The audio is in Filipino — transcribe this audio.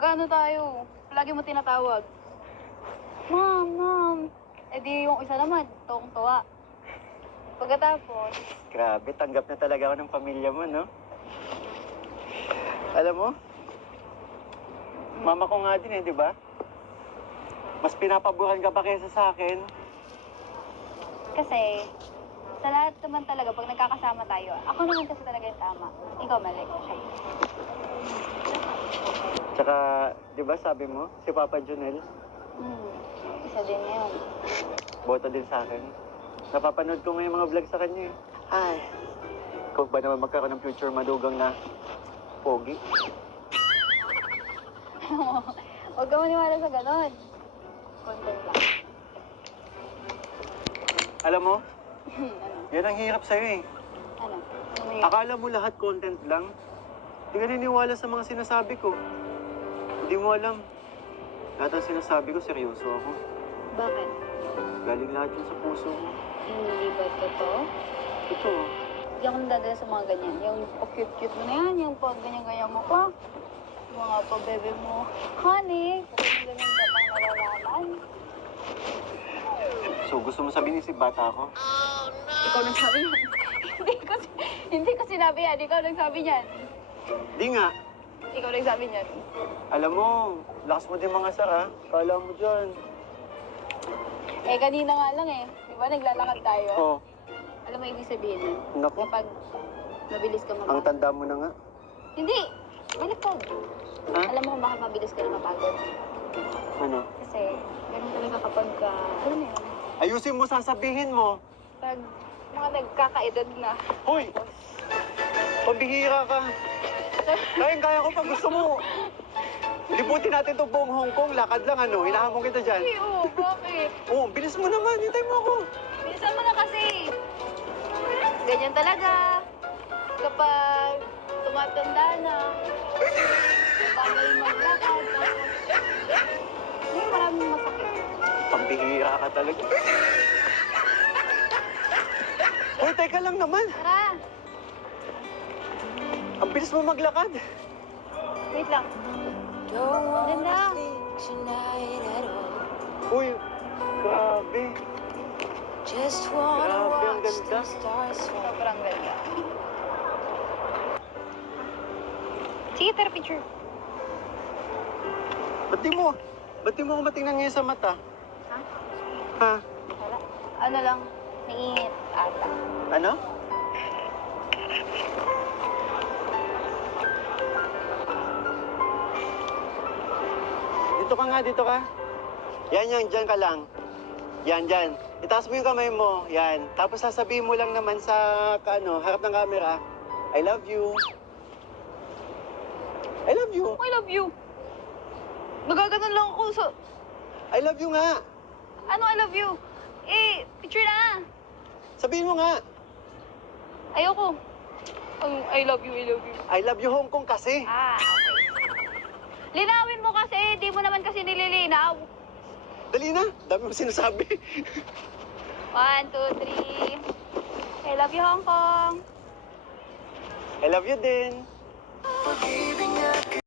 Magkano tayo? Lagi mo tinatawag. Ma'am, ma'am. Eh di yung isa naman, tuwang-tuwa. Pagkatapos, Grabe, tanggap na talaga ako ng pamilya mo, no? Alam mo, mama ko nga din eh, di ba? Mas pinapabuhan ka pa kaysa sa akin. kasi, sa lahat naman talaga, pag nagkakasama tayo, ako naman kasi talaga yung tama. Ikaw mali. Tsaka, di ba sabi mo, si Papa Junel, Isa din yun. boto din sa akin. Napapanood ko nga yung mga vlog sa kanya eh. Ay, ikaw ba naman magkaroon ng future madugang na pogi? Huwag ka maniwala sa ganon. Content lang. Alam mo, Ano? yan ang hirap sa'yo eh. Ano? Ano may... Akala mo lahat content lang. Hindi ka niniwala sa mga sinasabi ko. Hindi mo alam. Lahat ng sinasabi ko, seryoso ako. Bakit? Galing lahat yun sa puso ko. Hindi ba totoo? Ito, Hindi ako nadadala sa mga ganyan. Yung cute-cute mo na yan, yung pag ganyan-ganyan mo pa. Mga pa-bebe mo. Honey, kung ganyan ka pang nalalaman. so gusto mo sabihin si bata ako? Ikaw nagsabi yan. hindi ko sinabi yan. Ikaw nagsabi yan. Di nga. Ikaw nagsabi yan. Alam mo, lakas mo din mga sara. Kala mo dyan. Eh, kanina nga lang eh. Di ba, naglalakad tayo? Oh, Alam mo ibig sabihin nun? naku. Kapag mabilis ka Ang mapagod. tanda mo na nga. Hindi! Baliktad. Ha? Alam mo kung bakit mabilis ka na mapagod? Ano? Kasi, ganun talaga kapag, alam mo yun, Ayusin mo, sasabihin mo. pag mga nagkakaedad na. Hoy! Pambihira ka. Kaya ko pag gusto mo. Libutin natin itong buong Hong Kong. Lakad lang, ano? Hinahamon kita dyan. Ay, oo, bakit? Oo, bilis mo naman. Hintay mo ako. Bilisan mo na kasi. Ganyan talaga. Kapag tumatanda na, bagay maglakad, tapos, may maraming masakit. Pambihira ka talaga. Hoy, teka lang naman. Tara, Ang bilis mo maglakad. wait lang. Ganda. Uy, grabe. Grabe, ang ganda. Sobrang ganda. Sige, tara picture. Ba't di mo ako matingnan ngayon sa mata? Ha? Ha? Wala. Ano lang, naiinit ata. Ano? Dito ka nga, dito ka. Yan, dyan ka lang. Yan, dyan. Itaas mo yung kamay mo. Yan. Tapos sasabihin mo lang naman sa, harap ng camera, I love you. I love you. I love you. Nagaganon lang ako sa... I love you nga. Ano I love you? Eh, picture na. Sabihin mo nga. Ayoko. I love you, I love you. I love you Hong Kong kasi. Okay. Linawin mo kasi, di mo naman kasi nililinaw. Dali na. Dami mo sinasabi. 1, 2, 3. I love you, Hong Kong. I love you din.